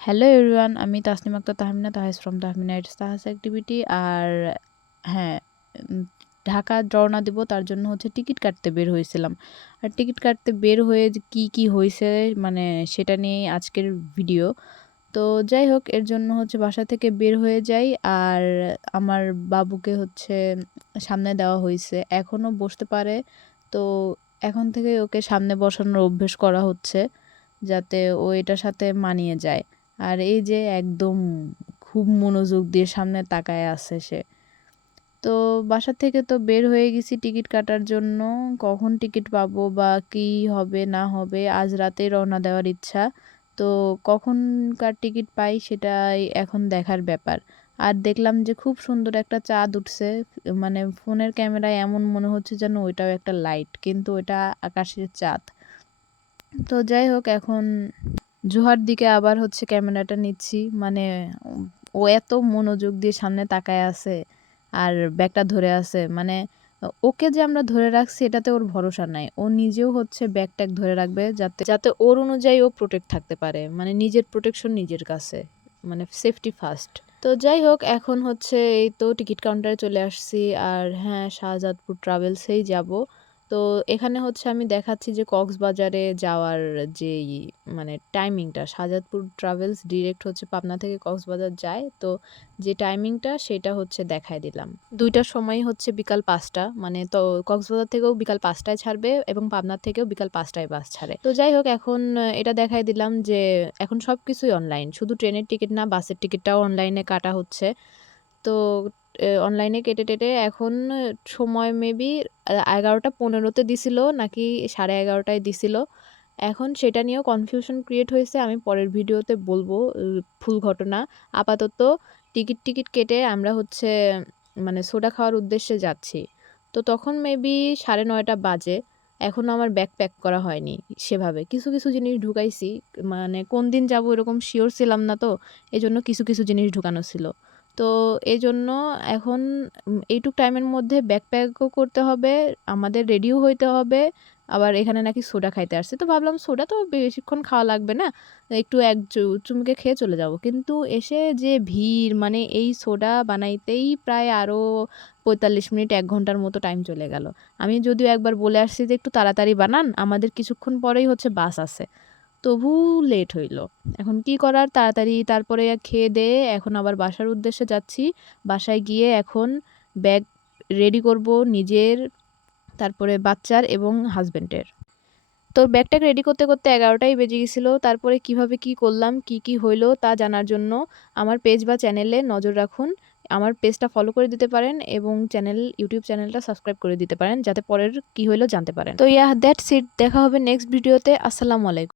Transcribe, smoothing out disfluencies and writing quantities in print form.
Hello everyone, আমি Tasnim Akter Tahmina Tahas from Tahmina it's Tahas activity. আর হ্যাঁ, উম, ঢাকা রওনা দিব, তার জন্য হচ্ছে টিকিট কাটতে বের হয়েছিলাম। আর টিকিট কাটতে বের হয়ে যে কি কি হয়েছে মানে সেটা নিয়েই আজকের ভিডিও। তো যাই হোক, এর জন্য হচ্ছে বাসা থেকে বের হয়ে যাই। আর আমার বাবুকে হচ্ছে সামনে দেওয়া হয়েছে, এখনও বসতে পারে। তো এখন থেকে ওকে সামনে বসানোর অভ্যেস করা হচ্ছে যাতে ও এটার সাথে মানিয়ে যায়। আর এই যে একদম খুব মনোযোগ দিয়ে সামনে তাকায় আছে সে। তো বাসা থেকে তো বের হয়ে গেছি টিকিট কাটার জন্য। কখন টিকিট পাবো বা কি হবে না হবে, আজ রাতেই রওনা দেওয়ার ইচ্ছা। তো কখনকার টিকিট পাই সেটাই এখন দেখার ব্যাপার। আর দেখলাম যে খুব সুন্দর একটা চাঁদ উঠছে, মানে ফোনের ক্যামেরায় এমন মনে হচ্ছে যেন ওইটাও একটা লাইট, কিন্তু ওটা আকাশের চাঁদ। তো যাই হোক, এখন জুহার দিকে আবার হচ্ছে ক্যামেরাটা নিচ্ছি। মানে উম, ও এত মনোযোগ দিয়ে সামনে তাকায় আছে আর ব্যাগটা ধরে আছে। মানে ওকে যে আমরা ধরে রাখছি এটাতে ওর ভরসা নাই, ও নিজেও হচ্ছে ব্যাগ ট্যাগ ধরে রাখবে যাতে যাতে ওর অনুযায়ী ও প্রোটেক্ট থাকতে পারে, মানে নিজের প্রোটেকশন নিজের কাছে, মানে সেফটি ফার্স্ট। তো যাই হোক, এখন হচ্ছে এই তো টিকিট কাউন্টারে চলে আসছি। আর হ্যাঁ, শাহজাদপুর ট্রাভেলসেই যাব। তো এখানে হচ্ছে আমি দেখাচ্ছি যে কক্সবাজারে যাওয়ার যেই মানে টাইমিংটা, শাহজাদপুর ট্রাভেলস ডিরেক্ট হচ্ছে পাবনা থেকে কক্সবাজার যায়। তো যে টাইমিংটা সেটা হচ্ছে দেখায় দিলাম। ২টার সময় হচ্ছে বিকাল ৫টা, মানে তো কক্সবাজার থেকেও বিকাল ৫টায় ছাড়বে এবং পাবনার থেকেও বিকাল ৫টায় বাস ছাড়ে। তো যাই হোক, এখন এটা দেখায় দিলাম যে এখন সব কিছুই অনলাইন, শুধু ট্রেনের টিকিট না, বাসের টিকিটটাও অনলাইনে কাটা হচ্ছে। তো অনলাইনে কেটে টেটে এখন সময় মেবি ১১টা ১৫-তে দিছিল নাকি 11:30টায় দিছিল। এখন সেটা নিয়েও কনফিউশন ক্রিয়েট হয়েছে, আমি পরের ভিডিওতে বলবো ফুল ঘটনা। আপাতত টিকিট কেটে আমরা হচ্ছে মানে সোডা খাওয়ার উদ্দেশ্যে যাচ্ছি। তো তখন মেবি 9:30 বাজে। এখনও আমার ব্যাগ প্যাক করা হয়নি সেভাবে, কিছু কিছু জিনিস ঢুকাইছি। মানে কোন দিন যাব এরকম শিওর ছিলাম না, তো এজন্য কিছু কিছু জিনিস ঢুকানো ছিল। তো এজন্য এখন এইটুক টাইমের মধ্যে ব্যাকপ্যাকও করতে হবে, আমাদের রেডিও হইতে হবে। আবার এখানে নাকি সোডা খাইতে আসছে, তো ভাবলাম সোডা তো বেশিক্ষণ খাওয়া লাগবে না, একটু এক চুমুকে খেয়ে চলে যাব। কিন্তু এসে যে ভিড়, মানে এই সোডা বানাইতেই প্রায় আরও ৪৫ মিনিট ১ ঘন্টার মতো টাইম চলে গেল। আমি যদিও একবার বলে আসছি যে একটু তাড়াতাড়ি বানান, আমাদের কিছুক্ষণ পরেই হচ্ছে বাস আছে, তবু লেট হইল। এখন কি করার, তাড়াতাড়ি তারপরে খেয়ে-দেয়ে এখন আবার বাসার উদ্দেশ্যে যাচ্ছি। বাসায় গিয়ে এখন ব্যাগ রেডি করব নিজের, তারপরে বাচ্চার এবং হাসব্যান্ডের। তো ব্যাগ-ট্যাগ রেডি করতে, করতে ১১টাই বেজে গেছিল। তারপরে কিভাবে কি করলাম, কি, কি হইল তা জানার জন্য আমার পেজ বা চ্যানেলে নজর রাখুন। আমার পেজটা ফলো করে দিতে পারেন এবং ইউটিউব চ্যানেলটা সাবস্ক্রাইব করে দিতে পারেন যাতে পরের কি হইল জানতে পারেন। তো দ্যাটস ইট। দেখা হবে নেক্সট ভিডিওতে। আসসালামু আলাইকুম।